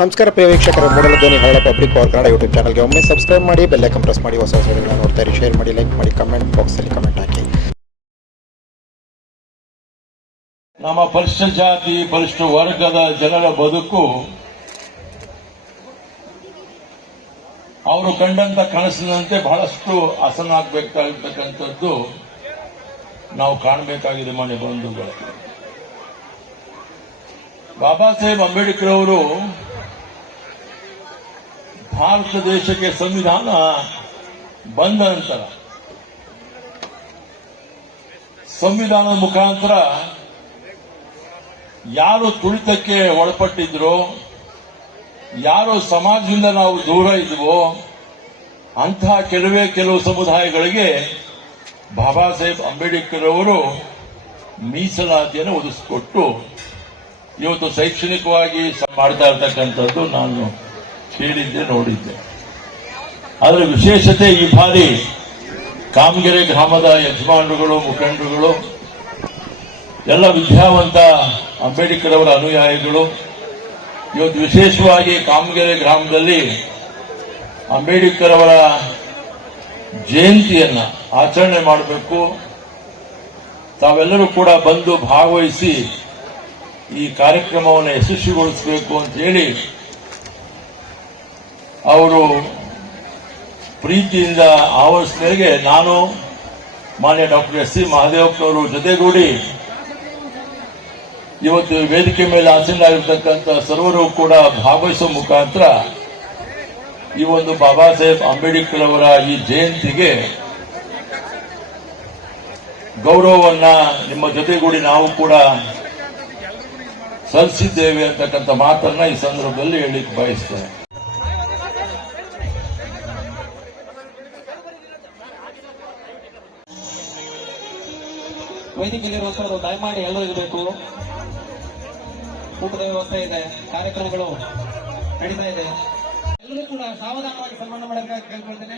ನಮಸ್ಕಾರ ಪ್ರಿಯ ವೀಕ್ಷಕರು, ಮೂಡಲ ಧ್ವನಿ ಹಳ್ಳ ಪಬ್ಲಿಕ್ ಪವರ್ ಕನ್ನಡ ಯೂಟ್ಯೂಬ್ ಚಾನಲ್ಗೆ ಒಮ್ಮೆ ಸಬ್ಸ್ಕ್ರೈಬ್ ಮಾಡಿ, ಬೆಲ್ ಐಕಾನ್ ಪ್ರೆಸ್ ಮಾಡಿ, ಹೊಸ ವಿಡಿಯೋಗಳನ್ನು ನೋಡ್ತಾ ಇರಿ. ಶೇರ್ ಮಾಡಿ, ಲೈಕ್ ಮಾಡಿ, ಕಮೆಂಟ್ ಬಾಕ್ಸಲ್ಲಿ ಕಮೆಂಟ್ ಹಾಕಿ. ನಮ್ಮ ಪರಿಶಿಷ್ಟ ಜಾತಿ ಪರಿಶಿಷ್ಟ ವರ್ಗದ ಜನರ ಬದುಕು ಅವರು ಕಂಡಂತ ಕನಸಿನಂತೆ ಬಹಳಷ್ಟು ಹಸನಾಗಬೇಕಾಗಿರ್ತಕ್ಕಂಥದ್ದು ನಾವು ಕಾಣಬೇಕಾಗಿದೆ. ಮನೆ ಬಂಧುಗಳು, ಬಾಬಾ ಸಾಹೇಬ್ ಅಂಬೇಡ್ಕರ್ ಅವರು ಭಾರತ ದೇಶಕ್ಕೆ ಸಂವಿಧಾನ ಬಂದ ನಂತರ ಸಂವಿಧಾನದ ಮುಖಾಂತರ ಯಾರು ತುಳಿತಕ್ಕೆ ಒಳಪಟ್ಟಿದ್ರೋ, ಯಾರು ಸಮಾಜದಿಂದ ನಾವು ದೂರ ಇದ್ವೋ ಅಂತಹ ಕೆಲವು ಸಮುದಾಯಗಳಿಗೆ ಬಾಬಾ ಸಾಹೇಬ್ ಅಂಬೇಡ್ಕರ್ ಅವರು ಮೀಸಲಾತಿಯನ್ನು ಒದಗಿಸಿಕೊಟ್ಟು ಇವತ್ತು ಶೈಕ್ಷಣಿಕವಾಗಿ ಮಾಡ್ತಾ ಇರ್ತಕ್ಕಂಥದ್ದು ನಾನು ಕೇಳಿದ್ದೆ, ನೋಡಿದ್ದೆ. ಅದರ ವಿಶೇಷತೆ ಈ ಬಾರಿ ಕಾಮಗೆರೆ ಗ್ರಾಮದ ಯಜಮಾನರುಗಳು, ಮುಖಂಡರುಗಳು, ಎಲ್ಲ ವಿದ್ಯಾವಂತ ಅಂಬೇಡ್ಕರ್ ಅವರ ಅನುಯಾಯಿಗಳು ಇವತ್ತು ವಿಶೇಷವಾಗಿ ಕಾಮಗೆರೆ ಗ್ರಾಮದಲ್ಲಿ ಅಂಬೇಡ್ಕರ್ ಅವರ ಜಯಂತಿಯನ್ನ ಆಚರಣೆ ಮಾಡಬೇಕು, ತಾವೆಲ್ಲರೂ ಕೂಡ ಬಂದು ಭಾಗವಹಿಸಿ ಈ ಕಾರ್ಯಕ್ರಮವನ್ನು ಯಶಸ್ವಿಗೊಳಿಸಬೇಕು ಅಂತ ಹೇಳಿ ಅವರು ಪ್ರೀತಿಯಿಂದ ಆವರಿಸಿದಾಗೆ ನಾನು ಮಾನ್ಯ ಡಾಕ್ಟರ್ ಎಸ್ ಸಿ ಮಹದೇವಪ್ಪನವರು ಜೊತೆಗೂಡಿ ಇವತ್ತು ವೇದಿಕೆ ಮೇಲೆ ಆಸೀನರಾಗಿರ್ತಕ್ಕಂಥ ಸರ್ವರು ಕೂಡ ಭಾಗವಹಿಸುವ ಮುಖಾಂತರ ಈ ಒಂದು ಬಾಬಾ ಸಾಹೇಬ್ ಅಂಬೇಡ್ಕರ್ ಅವರ ಈ ಜಯಂತಿಗೆ ಗೌರವವನ್ನ ನಿಮ್ಮ ಜೊತೆಗೂಡಿ ನಾವು ಕೂಡ ಸಲ್ಲಿಸಿದ್ದೇವೆ ಅಂತಕ್ಕಂಥ ಮಾತನ್ನ ಈ ಸಂದರ್ಭದಲ್ಲಿ ಹೇಳಲಿಕ್ಕೆ ಬಯಸ್ತೇನೆ. ವೇದಿಕೆಯಲ್ಲಿರುವಂತವರು ದಯಮಾಡಿ ಎಲ್ಲರೂ ಇರಬೇಕು. ಊಟದ ವ್ಯವಸ್ಥೆ ಇದೆ, ಕಾರ್ಯಕ್ರಮಗಳು ನಡೀತಾ ಇದೆ. ಎಲ್ಲರೂ ಕೂಡ ಸಾವಧಾನವಾಗಿ ಸನ್ಮಾನ ಮಾಡಬೇಕಾಗಿ ಕೇಳ್ಕೊಳ್ತೇನೆ.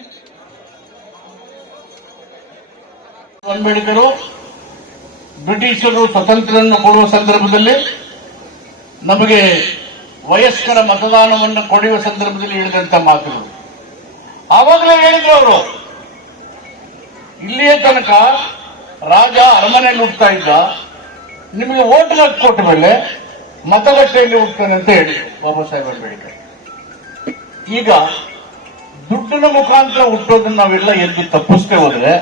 ಅಂಬೇಡ್ಕರ್ ಬ್ರಿಟಿಷರು ಸ್ವತಂತ್ರವನ್ನು ಕೊಡುವ ಸಂದರ್ಭದಲ್ಲಿ ನಮಗೆ ವಯಸ್ಕರ ಮತದಾನವನ್ನು ಕೊಡುವ ಸಂದರ್ಭದಲ್ಲಿ ಹೇಳಿದಂತ ಮಾತುಗಳು ಆವಾಗಲೇ ಹೇಳಿದ್ರು ಅವರು. ಇಲ್ಲಿಯ ತನಕ ರಾಜ ಅರಮನೆಯಲ್ಲಿ ಹುಡ್ತಾ ಇದ್ದ, ನಿಮಗೆ ಓಟ್ ಕೊಟ್ಟ ಮೇಲೆ ಮತಗಟ್ಟೆಯಲ್ಲಿ ಹುಡ್ತಾನೆ ಅಂತ ಹೇಳಿ ಬಾಬಾ ಸಾಹೇಬ್ ಅಂಬೇಡ್ಕರ್. ಈಗ ದುಡ್ಡಿನ ಮುಖಾಂತರ ಹುಟ್ಟೋದನ್ನ ನಾವೆಲ್ಲ ಎದ್ದು ತಪ್ಪಿಸ್ತೇ ಹೋದ್ರೆ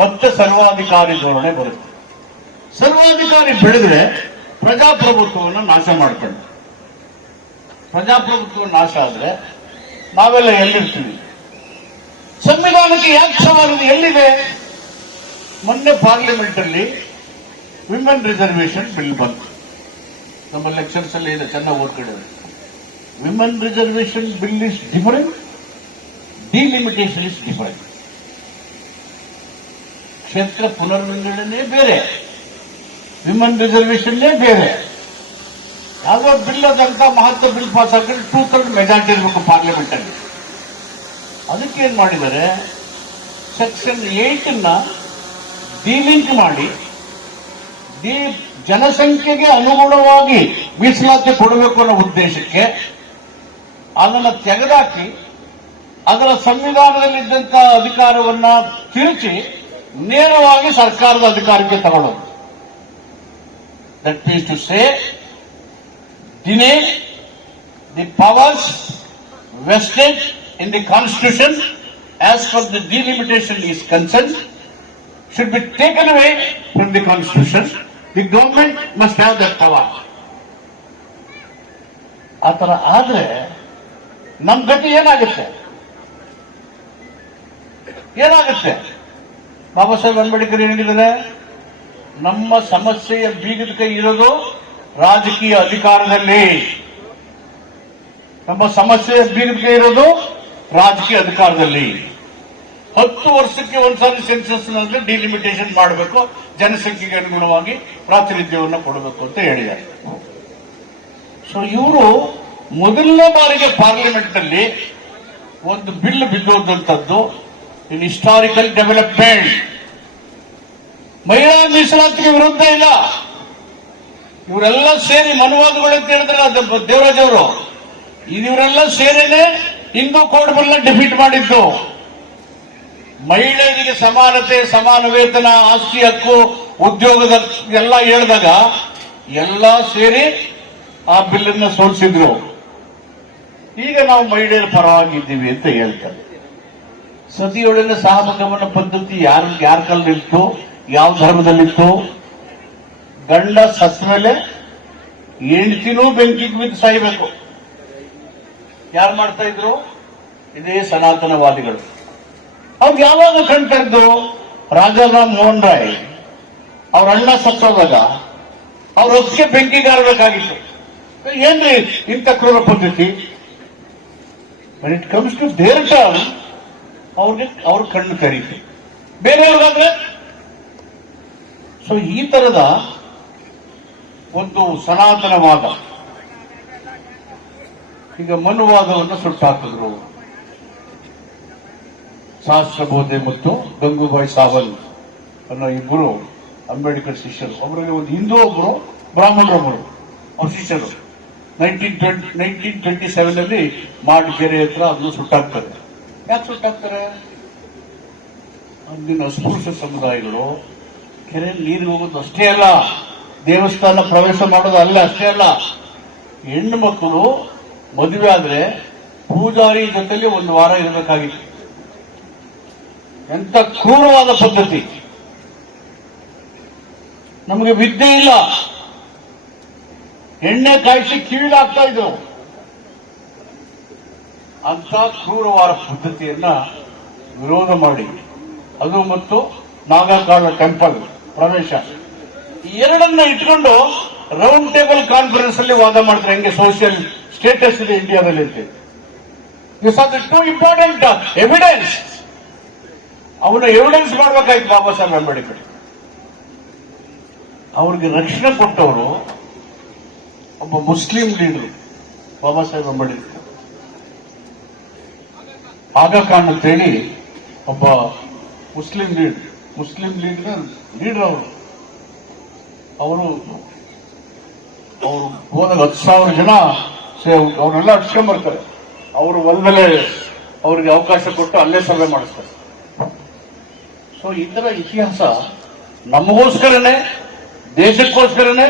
ಮತ್ತೆ ಸರ್ವಾಧಿಕಾರಿ ಧೋರಣೆ ಬರುತ್ತೆ. ಸರ್ವಾಧಿಕಾರಿ ಬೆಳೆದ್ರೆ ಪ್ರಜಾಪ್ರಭುತ್ವವನ್ನು ನಾಶ ಮಾಡ್ಕೊಂಡು, ಪ್ರಜಾಪ್ರಭುತ್ವ ನಾಶ ಆದ್ರೆ ನಾವೆಲ್ಲ ಎಲ್ಲಿರ್ತೀವಿ? ಸಂವಿಧಾನಕ್ಕೆ ಯಾಕೆ ಸವಾಲು ಎಲ್ಲಿದೆ? ಮೊನ್ನೆ ಪಾರ್ಲಿಮೆಂಟ್ ಅಲ್ಲಿ ವಿಮೆನ್ ರಿಸರ್ವೇಶನ್ ಬಿಲ್ ಬಂತು. ನಮ್ಮ ಲೆಕ್ಚರ್ಸ್ ಅಲ್ಲಿ ಇದೆ, ಚೆನ್ನಾಗಿ ಓದ್ಕೊಂಡಿದೆ. Women reservation bill is different, delimitation is different. ಕ್ಷೇತ್ರ ಪುನರ್ವಿಂಗಡಣೆ ಬೇರೆ, ವಿಮೆನ್ ರಿಸರ್ವೇಶನ್ನೇ ಬೇರೆ. ಯಾವುದೋ ಬಿಲ್ ಅದಂತ ಮಹತ್ವ ಬಿಲ್ ಪಾಸ್ ಹಾಕಿದ್ರೆ 2/3 ಮೆಜಾರಿಟಿ ಇರಬೇಕು ಪಾರ್ಲಿಮೆಂಟ್ ಅಲ್ಲಿ. ಅದಕ್ಕೇನ್ ಮಾಡಿದ್ದಾರೆ, ಸೆಕ್ಷನ್ 8 ಡಿಲಿಂಕ್ ಮಾಡಿ ಜನಸಂಖ್ಯೆಗೆ ಅನುಗುಣವಾಗಿ ಮೀಸಲಾತಿ ಕೊಡಬೇಕು ಅನ್ನೋ ಉದ್ದೇಶಕ್ಕೆ ಅದನ್ನು ತೆಗೆದಾಕಿ ಅದರ ಸಂವಿಧಾನದಲ್ಲಿದ್ದಂಥ ಅಧಿಕಾರವನ್ನ ತಿರುಚಿ ನೇರವಾಗಿ ಸರ್ಕಾರದ ಅಧಿಕಾರಕ್ಕೆ ತಗೊಳ್ಳೋದು. That means to say, deny the powers vested in the Constitution as per the delimitation is concerned should be taken away from the Constitution. The government must have that power. ಆ ತರ ಆದ್ರೆ ನಮ್ ಗತಿ ಏನಾಗುತ್ತೆ? ಬಾಬಾ ಸಾಹೇಬ್ ಅಂಬೇಡ್ಕರ್ ಏನ್ ಹೇಳಿದ್ದಾರೆ? ನಮ್ಮ ಸಮಸ್ಯೆಯ ಬೀಗದ ಕೈ ಇರೋದು ರಾಜಕೀಯ ಅಧಿಕಾರದಲ್ಲಿ. ನಮ್ಮ ಸಮಸ್ಯೆಯ ಬೀಗದ ಕೈ ಇರೋದು ರಾಜಕೀಯ ಅಧಿಕಾರದಲ್ಲಿ. 10 ವರ್ಷಕ್ಕೆ ಒಂದ್ಸಾರಿ ಸೆನ್ಸಸ್ ನಲ್ಲಿ ಡಿಲಿಮಿಟೇಷನ್ ಮಾಡಬೇಕು, ಜನಸಂಖ್ಯೆಗೆ ಅನುಗುಣವಾಗಿ ಪ್ರಾತಿನಿಧ್ಯವನ್ನು ಕೊಡಬೇಕು ಅಂತ ಹೇಳಿದ್ದಾರೆ. ಸೊ ಇವರು ಮೊದಲನೇ ಬಾರಿಗೆ ಪಾರ್ಲಿಮೆಂಟ್ ನಲ್ಲಿ ಒಂದು ಬಿಲ್ ಬಿದ್ದೋದಂತದ್ದು ಇನ್ ಹಿಸ್ಟಾರಿಕಲ್ ಡೆವಲಪ್ಮೆಂಟ್. ಮಹಿಳಾ ಮೀಸಲಾತಿಗೆ ವಿರುದ್ಧ ಇಲ್ಲ. ಇವರೆಲ್ಲ ಸೇರಿ ಮನುವಾದಗಳು ಅಂತ ಹೇಳಿದ್ರೆ ದೇವರಾಜ್ ಅವರು ಇವರೆಲ್ಲ ಸೇರಿನೇ ಹಿಂದೂ ಕೋಡ್ ಬಿಲ್ನ ಡಿಫೀಟ್ ಮಾಡಿದ್ದು. ಮಹಿಳೆಯರಿಗೆ ಸಮಾನತೆ, ಸಮಾನ ವೇತನ, ಆಸ್ತಿ ಹಕ್ಕು, ಉದ್ಯೋಗದ ಎಲ್ಲ ಹೇಳಿದಾಗ ಎಲ್ಲ ಸೇರಿ ಆ ಬಿಲ್ಲನ್ನು ಸೋಲಿಸಿದ್ರು. ಈಗ ನಾವು ಮಹಿಳೆಯರ ಪರವಾಗಿದ್ದೀವಿ ಅಂತ ಹೇಳ್ತಾರೆ. ಸತಿಯೊಳಗಿನ ಸಹಗಮನ ಪದ್ಧತಿ ಯಾರ ಕಾಲದಲ್ಲಿತ್ತು, ಯಾವ ಧರ್ಮದಲ್ಲಿತ್ತು? ಗಂಡ ಸತ್ತ ಮೇಲೆ ಹೆಂಡತಿನೂ ಬೆಂಕಿಗೆ ಬಿದ್ದು ಸಾಯ್ಬೇಕು. ಯಾರು ಮಾಡ್ತಾ ಇದ್ರು? ಇದೇ ಸನಾತನವಾದಿಗಳು. ಅವ್ರು ಯಾವಾಗ ಕಾಣ್ತಾ ಇದ್ದು? ರಾಜಾರಾಮ್ ಮೋಹನ್ ರಾಯ್ ಅವ್ರ ಅಣ್ಣ ಸತ್ತೋದಾಗ ಅವ್ರ ಹೊತ್ತಿಗೆ ಬೆಂಕಿಗಾರಬೇಕಾಗಿತ್ತು. ಏನ್ರಿ ಇಂಥ ಕ್ರೂರ ಪದ್ಧತಿ? When it comes to their turn ಅವ್ರ ಕಣ್ಣು ಕರೀತಿ, ಬೇರೆಯವ್ರಿಗಾದ್ರೆ. ಸೊ ಈ ತರದ ಒಂದು ಸನಾತನವಾದ, ಈಗ ಮನುವಾದವನ್ನು ಸುಟ್ಟಾಕಿದ್ರು. ಸಹಸ್ರಬೋಧೆ ಮತ್ತು ಗಂಗೂಬಾಯಿ ಸಾವಂತ್ ಅನ್ನೋ ಇಬ್ಬರು ಅಂಬೇಡ್ಕರ್ ಶಿಷ್ಯರು. ಅವರಲ್ಲಿ ಒಂದು ಹಿಂದೂ ಒಬ್ಬರು, ಬ್ರಾಹ್ಮಣರೊಬ್ಬರು ಅವ್ರ ಶಿಷ್ಯರು. 1927 ಮಾಡಕೆರೆ ಹತ್ರ ಅದನ್ನು ಸುಟ್ಟಾಕ್ತಾರೆ. ಯಾಕೆ ಸುಟ್ಟಾಕ್ತಾರೆ? ಅಂದಿನ ಅಸ್ಪೃಶ್ಯ ಸಮುದಾಯಗಳು ಕೆರೆಯಲ್ಲಿ ನೀರಿಗೆ ಹೋಗೋದು ಅಷ್ಟೇ ಅಲ್ಲ, ದೇವಸ್ಥಾನ ಪ್ರವೇಶ ಮಾಡೋದು ಅಲ್ಲ, ಅಷ್ಟೇ ಅಲ್ಲ, ಹೆಣ್ಣು ಮಕ್ಕಳು ಮದುವೆ ಆದ್ರೆ ಪೂಜಾರಿ ಜೊತೆಲಿ ಒಂದು ವಾರ ಇರಬೇಕಾಗಿತ್ತು. ಎಂತ ಕ್ರೂರವಾದ ಪದ್ಧತಿ! ನಮಗೆ ವಿದ್ಯೆ ಇಲ್ಲ, ಎಣ್ಣೆ ಕಾಯಿಸಿ ಕಿವಿಲಾಗ್ತಾ ಇದ್ರು. ಅಂತ ಕ್ರೂರವಾದ ಪದ್ಧತಿಯನ್ನ ವಿರೋಧ ಮಾಡಿ, ಅದು ಮತ್ತು ನಾಗಕಾಳ ಟೆಂಪಲ್ ಪ್ರವೇಶ, ಈ ಎರಡನ್ನ ಇಟ್ಕೊಂಡು ರೌಂಡ್ ಟೇಬಲ್ ಕಾನ್ಫರೆನ್ಸ್ ಅಲ್ಲಿ ವಾದ ಮಾಡ್ತಾರೆ. ಹೆಂಗೆ ಸೋಷಿಯಲ್ ಸ್ಟೇಟಸ್ ಇದೆ ಇಂಡಿಯಾದಲ್ಲಿ ಅಂತ. This are the two important evidence. ಅವನ್ನ ಎವಿಡೆನ್ಸ್ ಮಾಡಬೇಕಾಯ್ತು ಬಾಬಾ ಸಾಹೇಬ್ ಅಂಬೇಡ್ಕರ್. ಅವ್ರಿಗೆ ರಕ್ಷಣೆ ಕೊಟ್ಟವರು ಒಬ್ಬ ಮುಸ್ಲಿಂ ಲೀಡರ್ ಬಾಬಾ ಸಾಹೇಬ್ ಅಂಬೇಡ್ಕರ್. ಆಗ ಖಾನ್ ಅಂತೇಳಿ ಒಬ್ಬ ಮುಸ್ಲಿಂ ಲೀಡರ್ ಅವರು ಹೋದಾಗ 10,000 ಜನ ಅವ್ರನ್ನೆಲ್ಲ ಅಟ್ಸ್ಕೊಂಡ್ಬರ್ತಾರೆ. ಅವರು ಹೊಲದಲ್ಲೇ ಅವ್ರಿಗೆ ಅವಕಾಶ ಕೊಟ್ಟು ಅಲ್ಲೇ ಸಭೆ ಮಾಡಿಸ್ತಾರೆ. ಸೊ ಈ ತರ ಇತಿಹಾಸ ನಮಗೋಸ್ಕರನೇ, ದೇಶಕ್ಕೋಸ್ಕರನೇ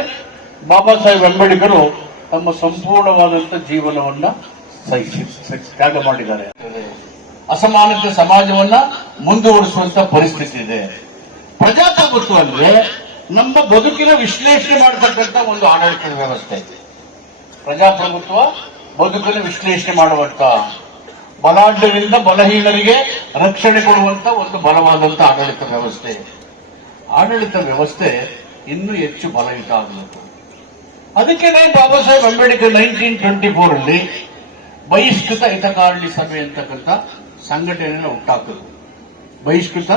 ಬಾಬಾ ಸಾಹೇಬ್ ಅಂಬೇಡ್ಕರ್ ತಮ್ಮ ಸಂಪೂರ್ಣವಾದಂತ ಜೀವನವನ್ನ ತ್ಯಾಗ ಮಾಡಿದ್ದಾರೆ. ಅಸಮಾನತೆ ಸಮಾಜವನ್ನ ಮುಂದುವರಿಸುವಂತ ಪರಿಸ್ಥಿತಿ ಇದೆ. ಪ್ರಜಾಪ್ರಭುತ್ವ ಅಂದ್ರೆ ನಮ್ಮ ಬದುಕಿನ ವಿಶ್ಲೇಷಣೆ ಮಾಡತಕ್ಕಂತ ಒಂದು ಆಡಳಿತದ ವ್ಯವಸ್ಥೆ. ಪ್ರಜಾಪ್ರಭುತ್ವ ಬದುಕಿನ ವಿಶ್ಲೇಷಣೆ ಮಾಡುವಂತ, ಬಲಾಢ್ಯರಿಂದ ಬಲಹೀನರಿಗೆ ರಕ್ಷಣೆ ಕೊಡುವಂತ ಒಂದು ಬಲವಾದಂತ ಆಡಳಿತ ವ್ಯವಸ್ಥೆ. ಆಡಳಿತ ವ್ಯವಸ್ಥೆ ಇನ್ನೂ ಹೆಚ್ಚು ಬಲಯುತ ಆಗಬೇಕು. ಅದಕ್ಕೇನೆ ಬಾಬಾ ಸಾಹೇಬ್ ಅಂಬೇಡ್ಕರ್ 1924 ಅಲ್ಲಿ ಬಹಿಷ್ಕೃತ ಹಿತಕಾರಣಿ ಸಭೆ ಅಂತಕ್ಕಂಥ ಸಂಘಟನೆಯನ್ನು ಹುಟ್ಟಾಕಿದ್ರು. ಬಹಿಷ್ಕೃತ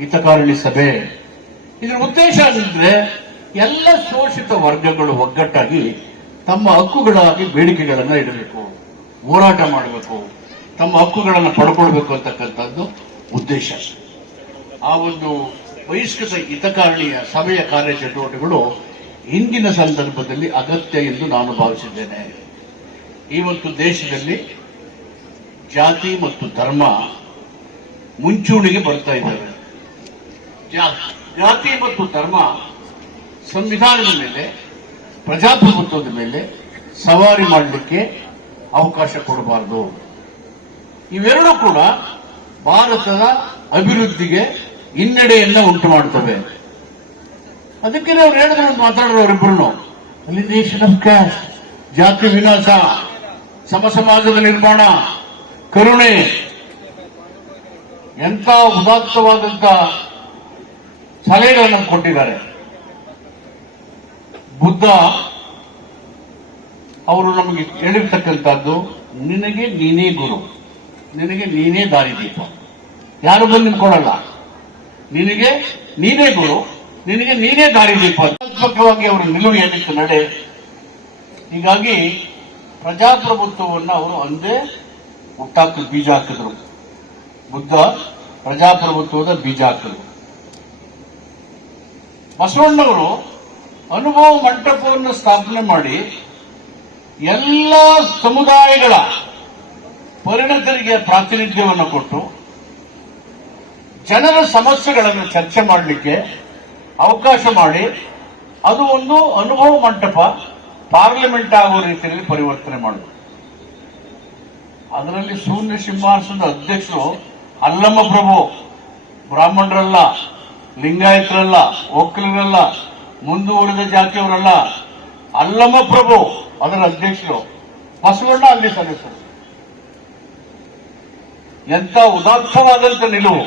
ಹಿತಕಾರಣಿ ಸಭೆ, ಇದರ ಉದ್ದೇಶ ಅಂದ್ರೆ ಎಲ್ಲ ಶೋಷಿತ ವರ್ಗಗಳು ಒಗ್ಗಟ್ಟಾಗಿ ತಮ್ಮ ಹಕ್ಕುಗಳಾಗಿ ಬೇಡಿಕೆಗಳನ್ನು ಇಡಬೇಕು, ಹೋರಾಟ ಮಾಡಬೇಕು, ತಮ್ಮ ಹಕ್ಕುಗಳನ್ನು ಪಡ್ಕೊಳ್ಬೇಕು ಅಂತಕ್ಕಂಥದ್ದು ಉದ್ದೇಶ. ಆ ಒಂದು ಬಹಿಷ್ಕೃತ ಹಿತಕಾರಣಿಯ ಸಭೆಯ ಕಾರ್ಯಚಟುವಟಿಕೆಗಳು ಇಂದಿನ ಸಂದರ್ಭದಲ್ಲಿ ಅಗತ್ಯ ಎಂದು ನಾನು ಭಾವಿಸಿದ್ದೇನೆ. ಇವತ್ತು ದೇಶದಲ್ಲಿ ಜಾತಿ ಮತ್ತು ಧರ್ಮ ಮುಂಚೂಣಿಗೆ ಬರ್ತಾ ಇದ್ದಾವೆ. ಜಾತಿ ಮತ್ತು ಧರ್ಮ ಸಂವಿಧಾನದ ಮೇಲೆ, ಪ್ರಜಾಪ್ರಭುತ್ವದ ಮೇಲೆ ಸವಾರಿ ಮಾಡಲಿಕ್ಕೆ ಅವಕಾಶ ಕೊಡಬಾರದು. ಇವೆರಡೂ ಕೂಡ ಭಾರತದ ಅಭಿವೃದ್ಧಿಗೆ ಹಿನ್ನಡೆಯನ್ನ ಉಂಟು ಮಾಡ್ತವೆ. ಅದಕ್ಕೆ ನಾವು ಹೇಳಿದ್ರೆ ಮಾತಾಡೋರಿಬ್ರು ಎಲಿಮಿನೇಷನ್ ಆಫ್ ಕ್ಯಾಸ್ಟ್, ಜಾತಿ ವಿನಾಶ, ಸಮ ಸಮಾಜದ ನಿರ್ಮಾಣ, ಕರುಣೆ, ಎಂತ ಉದಾತ್ತವಾದಂತ ಸಲಹೆಗಳನ್ನು ಕೊಟ್ಟಿದ್ದಾರೆ. ಬುದ್ಧ ಅವರು ನಮಗೆ ಹೇಳಿರ್ತಕ್ಕಂಥದ್ದು, ನಿನಗೆ ನೀನೇ ಗುರು, ನಿನಗೆ ನೀನೇ ದಾರಿದೀಪ, ಯಾರು ಬಂದು ನಿಂತ್ಕೊಳ್ಳಲ್ಲ. ನಿನಗೆ ನೀನೇ ಗುರು, ನಿನಗೆ ನೀನೇ ದಾರಿದೀಪ. ಆತ್ಮಕವಾಗಿ ಅವರ ನಿಲುವು ಏನಿತ್ತು ನಡೆ. ಹೀಗಾಗಿ ಪ್ರಜಾಪ್ರಭುತ್ವವನ್ನು ಅವರು ಅಂದೇ ಹುಟ್ಟಾಕಿ ಬೀಜ ಹಾಕಿದ್ರು. ಬುದ್ಧ ಪ್ರಜಾಪ್ರಭುತ್ವದ ಬೀಜ ಹಾಕಿದ್ರು. ಬಸವಣ್ಣವರು ಅನುಭವ ಮಂಟಪವನ್ನು ಸ್ಥಾಪನೆ ಮಾಡಿ ಎಲ್ಲ ಸಮುದಾಯಗಳ ಪರಿಣತರಿಗೆ ಪ್ರಾತಿನಿಧ್ಯವನ್ನು ಕೊಟ್ಟು ಜನರ ಸಮಸ್ಯೆಗಳನ್ನು ಚರ್ಚೆ ಮಾಡಲಿಕ್ಕೆ ಅವಕಾಶ ಮಾಡಿ ಅದು ಒಂದು ಅನುಭವ ಮಂಟಪ ಪಾರ್ಲಿಮೆಂಟ್ ಆಗೋ ರೀತಿಯಲ್ಲಿ ಪರಿವರ್ತನೆ ಮಾಡುವುದು. ಅದರಲ್ಲಿ ಶೂನ್ಯ ಸಿಂಹಾಸನದ ಅಧ್ಯಕ್ಷರು ಅಲ್ಲಮ್ಮ ಪ್ರಭು, ಬ್ರಾಹ್ಮಣರಲ್ಲ, ಲಿಂಗಾಯತರಲ್ಲ, ಒಕ್ಕಲಿಗರಲ್ಲ, ಮುಂದುವರಿದ ಜಾತಿಯವರಲ್ಲ, ಅಲ್ಲಮ್ಮ ಪ್ರಭು ಅದರ ಅಧ್ಯಕ್ಷರು, ಬಸವಣ್ಣ ಅಲ್ಲಿ ಸದಸ್ಯರು. ಎಂತ ಉದಾತ್ತವಾದಂತ ನಿಲುವು,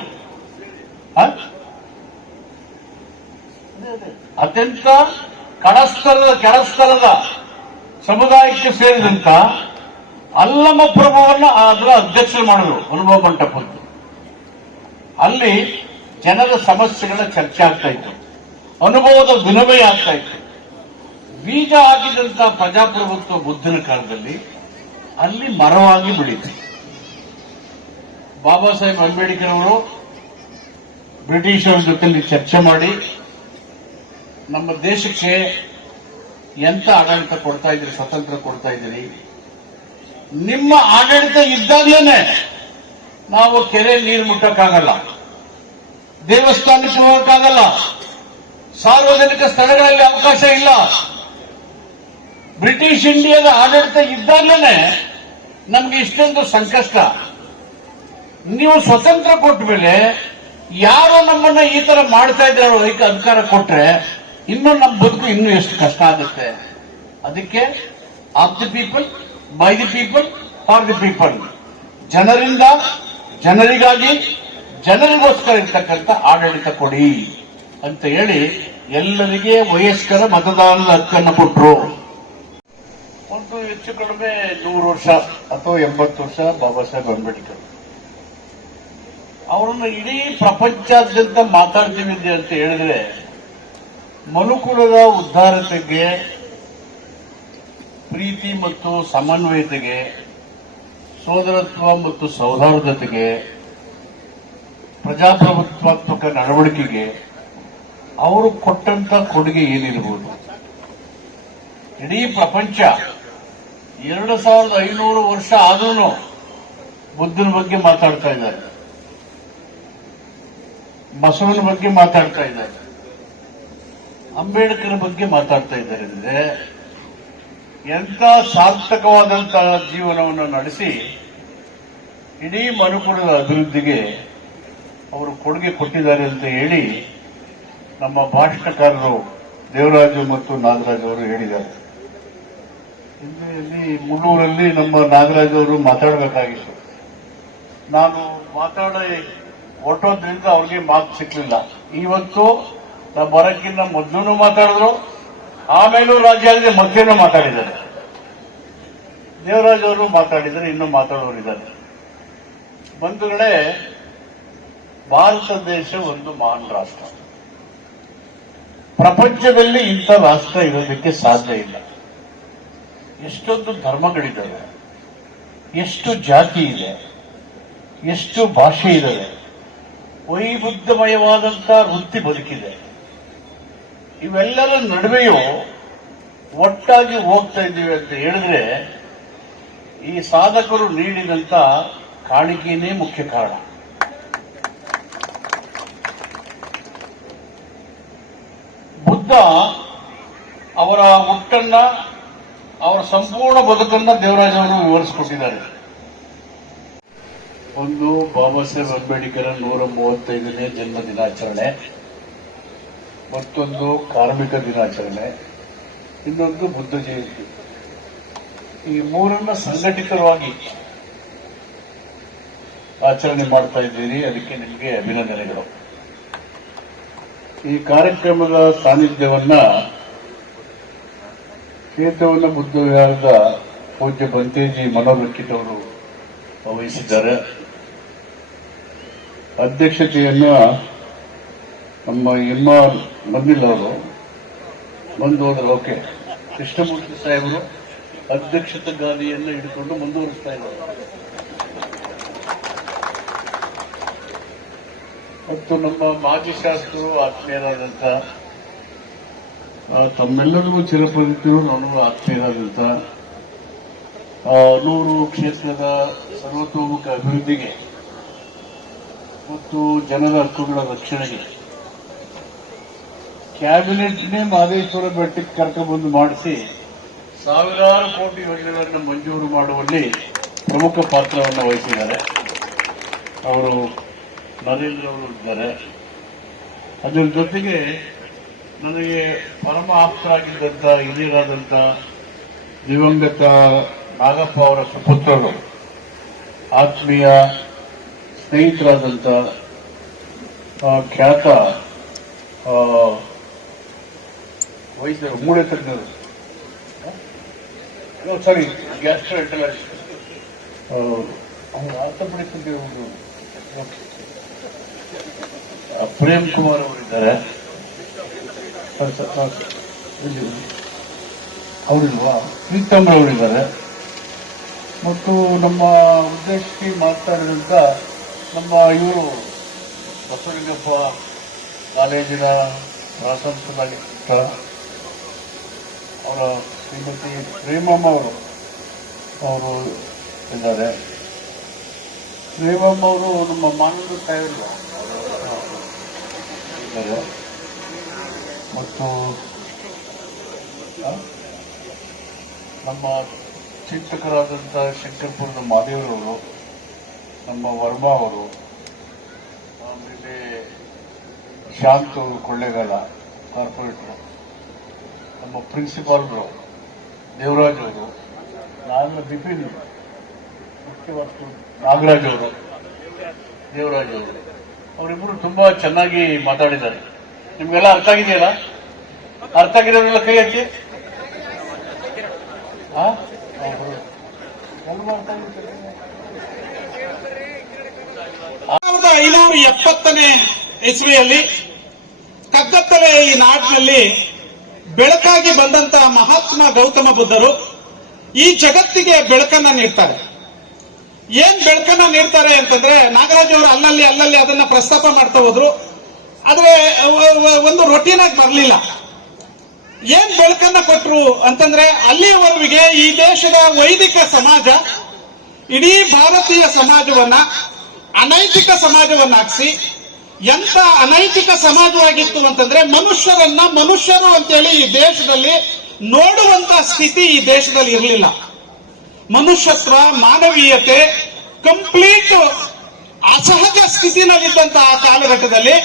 ಅತ್ಯಂತ ಕೆಳಸ್ತರದ ಸಮುದಾಯಕ್ಕೆ ಸೇರಿದಂತ ಅಲ್ಲಮ್ಮ ಪ್ರಭುವನ್ನ ಅದರ ಅಧ್ಯಕ್ಷರು ಮಾಡಿದ್ರು ಅನುಭವ ಮಂಟಪದ್ದು. ಅಲ್ಲಿ ಜನರ ಸಮಸ್ಯೆಗಳ ಚರ್ಚೆ ಆಗ್ತಾ ಇತ್ತು, ಅನುಭವದ ವಿನಿಮಯ ಆಗ್ತಾ ಇತ್ತು. ಬೀಜ ಹಾಕಿದಂತ ಪ್ರಜಾಪ್ರಭುತ್ವ ಬುದ್ಧನ ಕಾಲದಲ್ಲಿ ಅಲ್ಲಿ ಮರವಾಗಿ ಬೆಳೀತು. ಬಾಬಾ ಸಾಹೇಬ್ ಅಂಬೇಡ್ಕರ್ ಅವರು ಬ್ರಿಟಿಷರ ಜೊತೆಲಿ ಚರ್ಚೆ ಮಾಡಿ ನಮ್ಮ ದೇಶಕ್ಕೆ ಎಂತ ಆಡಳಿತ ಕೊಡ್ತಾ ಇದ್ದೀರಿ, ಸ್ವತಂತ್ರ ಕೊಡ್ತಾ ಇದ್ದೀರಿ, ನಿಮ್ಮ ಆಡಳಿತ ಇದ್ದಾಗಲೇ ನಾವು ಕೆರೆ ನೀರು ಮುಟ್ಟಕ್ಕಾಗಲ್ಲ, ದೇವಸ್ಥಾನಕ್ಕೆ ಹೋಗಕ್ಕಾಗಲ್ಲ, ಸಾರ್ವಜನಿಕ ಸ್ಥಳಗಳಲ್ಲಿ ಅವಕಾಶ ಇಲ್ಲ. ಬ್ರಿಟಿಷ್ ಇಂಡಿಯಾದ ಆಡಳಿತ ಇದ್ದಾಗಲೇ ನಮ್ಗೆ ಇಷ್ಟೊಂದು ಸಂಕಷ್ಟ. ನೀವು ಸ್ವತಂತ್ರ ಕೊಟ್ಟ ಮೇಲೆ ಯಾರು ನಮ್ಮನ್ನ ಈ ತರ ಮಾಡ್ತಾ ಇದ್ದಾರೋ ಅಧಿಕಾರ ಕೊಟ್ರೆ ಇನ್ನೂ ನಮ್ಮ ಬದುಕು ಇನ್ನೂ ಎಷ್ಟು ಕಷ್ಟ ಆಗುತ್ತೆ. ಅದಕ್ಕೆ of the people, by the people, for the people, ಜನರಿಂದ ಜನರಿಗಾಗಿ ಜನರಿಗೋಸ್ಕರ ಇರ್ತಕ್ಕಂಥ ಆಡಳಿತ ಕೊಡಿ ಅಂತ ಹೇಳಿ ಎಲ್ಲರಿಗೆ ವಯಸ್ಕರ ಮತದಾನದ ಹಕ್ಕನ್ನು ಕೊಟ್ಟರು. ಒಂದು ಹೆಚ್ಚು ಕಡಿಮೆ 100 ವರ್ಷ ಅಥವಾ 80 ವರ್ಷ ಬಾಬಾ ಸಾಹೇಬ್ ಅಂಬೇಡ್ಕರ್ ಅವರನ್ನು ಇಡೀ ಪ್ರಪಂಚಾದ್ಯಂತ ಮಾತಾಡ್ತೀವಿ ಅಂತ ಹೇಳಿದ್ರೆ ಮನುಕುಲದ ಉದ್ಧಾರತೆಗೆ, ಪ್ರೀತಿ ಮತ್ತು ಸಮನ್ವಯತೆಗೆ, ಸೋದರತ್ವ ಮತ್ತು ಸೌಹಾರ್ದತೆಗೆ, ಪ್ರಜಾಪ್ರಭುತ್ವಾತ್ಮಕ ನಡವಳಿಕೆಗೆ ಅವರು ಕೊಟ್ಟಂತ ಕೊಡುಗೆ ಏನಿರಬಹುದು? ಇಡೀ ಪ್ರಪಂಚ 2500 ವರ್ಷ ಆದ್ರೂ ಬುದ್ಧನ ಬಗ್ಗೆ ಮಾತಾಡ್ತಾ ಇದ್ದಾರೆ, ಬಸವನ ಬಗ್ಗೆ ಮಾತಾಡ್ತಾ ಇದ್ದಾರೆ, ಅಂಬೇಡ್ಕರ್ ಬಗ್ಗೆ ಮಾತಾಡ್ತಾ ಇದ್ದಾರೆ. ಅಂದ್ರೆ ಎಂತ ಸಾರ್ಥಕವಾದಂತಹ ಜೀವನವನ್ನು ನಡೆಸಿ ಇಡೀ ಮನುಕುಲದ ಅಭಿವೃದ್ಧಿಗೆ ಅವರು ಕೊಡುಗೆ ಕೊಟ್ಟಿದ್ದಾರೆ ಅಂತ ಹೇಳಿ ನಮ್ಮ ಭಾಷಣಕಾರರು ದೇವರಾಜು ಮತ್ತು ನಾಗರಾಜ್ ಅವರು ಹೇಳಿದ್ದಾರೆ. ಇಲ್ಲಿ ಮುಳ್ಳೂರಲ್ಲಿ ನಮ್ಮ ನಾಗರಾಜ್ ಅವರು ಮಾತಾಡಬೇಕಾಗಿತ್ತು. ನಾನು ಮಾತಾಡಿ ಹೊರಟೋದ್ರಿಂದ ಅವ್ರಿಗೆ ಮಾತು ಸಿಕ್ಲಿಲ್ಲ. ಇವತ್ತು ನಾವು ಬರೋಕ್ಕಿಂತ ಮೊದಲು ಮಾತಾಡಿದ್ರು, ಆಮೇಲೂ ರಾಜ್ಯ ಅಲ್ಲದೆ ಮತ್ತೇನೋ ಮಾತಾಡಿದ್ದಾರೆ. ದೇವರಾಜ್ ಅವರು ಮಾತಾಡಿದರೆ ಇನ್ನೂ ಮಾತಾಡೋರಿದ್ದಾರೆ. ಬಂಧುಗಳೇ, ಭಾರತ ದೇಶ ಒಂದು ಮಹಾನ್ ರಾಷ್ಟ್ರ. ಪ್ರಪಂಚದಲ್ಲಿ ಇಂಥ ರಾಷ್ಟ್ರ ಇರೋದಕ್ಕೆ ಸಾಧ್ಯ ಇಲ್ಲ. ಎಷ್ಟೊಂದು ಧರ್ಮಗಳಿದ್ದಾವೆ, ಎಷ್ಟು ಜಾತಿ ಇದೆ, ಎಷ್ಟು ಭಾಷೆ ಇದ್ದಾವೆ, ವೈವಿಧ್ಯಮಯವಾದಂತಹ ವೃತ್ತಿ ಬದುಕಿದೆ. ಇವೆಲ್ಲರ ನಡುವೆಯೂ ಒಟ್ಟಾಗಿ ಹೋಗ್ತಾ ಇದ್ದೀವಿ ಅಂತ ಹೇಳಿದ್ರೆ ಈ ಸಾಧಕರು ನೀಡಿದಂತ ಕಾಣಿಕೆಯೇ ಮುಖ್ಯ ಕಾರಣ. ಬುದ್ಧ ಅವರ ಹುಟ್ಟನ್ನ, ಅವರ ಸಂಪೂರ್ಣ ಬದುಕನ್ನ ದೇವರಾಜ್ ಅವರು ವಿವರಿಸಿಕೊಟ್ಟಿದ್ದಾರೆ. ಒಂದು ಬಾಬಾ ಸಾಹೇಬ್ ಅಂಬೇಡ್ಕರ್ 135ನೇ ಜನ್ಮ ದಿನಾಚರಣೆ, ಮತ್ತೊಂದು ಕಾರ್ಮಿಕ ದಿನಾಚರಣೆ, ಇನ್ನೊಂದು ಬುದ್ಧ ಜಯಂತಿ. ಈ ಮೂರನ್ನ ಸಂಘಟಿತವಾಗಿ ಆಚರಣೆ ಮಾಡ್ತಾ ಇದ್ದೀರಿ, ಅದಕ್ಕೆ ನಿಮಗೆ ಅಭಿನಂದನೆಗಳು. ಈ ಕಾರ್ಯಕ್ರಮದ ಸಾನ್ನಿಧ್ಯವನ್ನ ಕೇತವನ ಬುದ್ಧ ವಿಹಾರದ ಪೂಜ್ಯ ಬಂತೇಜಿ ಮನೋರಕ್ಷಿತ್ ಅವರು ವಹಿಸಿದ್ದಾರೆ. ಅಧ್ಯಕ್ಷತೆಯನ್ನ ನಮ್ಮ ಬಂದಿಲ್ಲ, ಅವರು ಬಂದು ಹೋದ್ರು. ಓಕೆ, ಕೃಷ್ಣಮೂರ್ತಿ ಸಾಹೇಬರು ಅಧ್ಯಕ್ಷತೆ ಗಾದಿಯನ್ನು ಹಿಡಿದುಕೊಂಡು ಮುಂದುವರಿಸ್ತಾ ಇದ್ದಾರೆ. ಮತ್ತು ನಮ್ಮ ಮಾಜಿ ಶಾಸಕರು ಆತ್ಮೀಯರಾದಂಥ, ತಮ್ಮೆಲ್ಲರಿಗೂ ಚಿರಪರಿಚಿತರು, ನನಗೂ ಆತ್ಮೀಯರಾದಂಥ ನೂರು ಕ್ಷೇತ್ರದ ಸರ್ವತೋಮುಖ ಅಭಿವೃದ್ಧಿಗೆ ಮತ್ತು ಜನರ ಹಕ್ಕುಗಳ ರಕ್ಷಣೆಗೆ ಕ್ಯಾಬಿನೆಟ್ನೇ ಮಹದೇಶ್ವರ ಬೆಟ್ಟಕ್ಕೆ ಕರ್ಕೊಂಡ್ಬಂದು ಮಾಡಿಸಿ ಸಾವಿರಾರು ಕೋಟಿ ಯೋಜನೆಗಳನ್ನು ಮಂಜೂರು ಮಾಡುವಲ್ಲಿ ಪ್ರಮುಖ ಪಾತ್ರವನ್ನು ವಹಿಸಿದ್ದಾರೆ. ಅವರು ನರೇಂದ್ರ ಅವರು ಇದ್ದಾರೆ. ಅದರ ಜೊತೆಗೆ ನನಗೆ ಪರಮ ಆಪ್ತರಾಗಿದ್ದಂಥ ಹಿರಿಯರಾದಂಥ ದಿವಂಗತ ನಾಗಪ್ಪ ಅವರ ಸುಪುತ್ರರು, ಆತ್ಮೀಯ ಸ್ನೇಹಿತರಾದಂಥ ಖ್ಯಾತ ವೈದ್ಯರು, ಮೂಳೆ ತಜ್ಞರು, ಸಾರಿ ಗ್ಯಾಸ್ಟ್ರೋ ಎಂಟರಾಲಜಿಸ್ಟ್, ಆರ್ಥೋಪೆಡಿಕ್ಸ್ ಅಂತ ಹೇಳ್ಬೋದು, ಪ್ರೇಮ್ ಕುಮಾರ್ ಅವರಿದ್ದಾರೆ. ಅವರಿಲ್ವಾ? ಪ್ರೀತಮ್ರ ಅವರಿದ್ದಾರೆ. ಮತ್ತು ನಮ್ಮ ಉದ್ದೇಶಕ್ಕೆ ಮಾತಾಡಿದಂಥ ನಮ್ಮ ಇವರು ಬಸವಲಿಂಗಪ್ಪ ಕಾಲೇಜಿನ ಪ್ರಾಸಂಸರಾಗಿದ್ದ ಅವರ ಶ್ರೀಮತಿ ಪ್ರೇಮಮ್ಮ ಅವರು ಇದ್ದಾರೆ. ಪ್ರೇಮಮ್ಮ ಅವರು ನಮ್ಮ ಮಾನವ ತಾಯಿಲ್ಲ ಇದ್ದಾರೆ. ಮತ್ತು ನಮ್ಮ ಚಿಂತಕರಾದಂಥ ಶಂಕರ್ಪುರದ ಮಾದೇವರವರು, ನಮ್ಮ ವರ್ಮಾ ಅವರು, ಆಮೇಲೆ ಶಾಂತ್ ಅವರು ಕೊಳ್ಳೇಗಾಲ ಕಾರ್ಪೊರೇಟರ್, ನಮ್ಮ ಪ್ರಿನ್ಸಿಪಾಲ್ಗಳು ದೇವರಾಜ್ ಅವರು, ಬಿಪಿನ್ ಮುಖ್ಯವಾದ ನಾಗರಾಜ್ ಅವರು, ದೇವರಾಜ್ ಅವರು, ಅವರಿಬ್ಬರು ತುಂಬಾ ಚೆನ್ನಾಗಿ ಮಾತಾಡಿದ್ದಾರೆ. ನಿಮ್ಗೆಲ್ಲ ಅರ್ಥ ಆಗಿದೆಯಲ್ಲ? ಅರ್ಥ ಆಗಿರೋರೆಲ್ಲ ಕೈ ಹಚ್ಚಿ. 1570ನೇ ಇಸ್ವಿಯಲ್ಲಿ ಕಗ್ಗತ್ತಲೆ ಈ ನಾಡಿನಲ್ಲಿ ಬೆಳಕಾಗಿ ಬಂದಂತ ಮಹಾತ್ಮ ಗೌತಮ ಬುದ್ಧರು ಈ ಜಗತ್ತಿಗೆ ಬೆಳಕನ್ನ ನೀಡ್ತಾರೆ. ಏನ್ ಬೆಳಕನ್ನ ನೀಡ್ತಾರೆ ಅಂತಂದ್ರೆ, ನಾಗರಾಜ್ ಅವರು ಅಲ್ಲಲ್ಲಿ ಅದನ್ನ ಪ್ರಸ್ತಾಪ ಮಾಡ್ತಾ ಹೋದ್ರು. ಆದ್ರೆ ಒಂದು ರೊಟೀನ್ ಆಗಿ ಬರಲಿಲ್ಲ. ಏನ್ ಬೆಳಕನ್ನ ಕೊಟ್ರು ಅಂತಂದ್ರೆ, ಅಲ್ಲಿಯವರೆಗೆ ಈ ದೇಶದ ವೈದಿಕ ಸಮಾಜ ಇಡೀ ಭಾರತೀಯ ಸಮಾಜವನ್ನ ಅನೈತಿಕ ಸಮಾಜವನ್ನಾಗಿಸಿ, ಎಂತ ಅನೈತಿಕ ಸಮಾಜವಾಗಿತ್ತು ಅಂತಂದ್ರೆ, ಮನುಷ್ಯರನ್ನ ಮನುಷ್ಯರು ಅಂತೇಳಿ ಈ ದೇಶದಲ್ಲಿ ನೋಡುವಂತ ಸ್ಥಿತಿ ಈ ದೇಶದಲ್ಲಿ ಇರಲಿಲ್ಲ. ಮನುಷ್ಯತ್ವ, ಮಾನವೀಯತೆ ಕಂಪ್ಲೀಟ್ ಅಸಹಜ ಸ್ಥಿತಿನಲ್ಲಿದ್ದಂತಹ ಕಾಲಘಟ್ಟದಲ್ಲಿ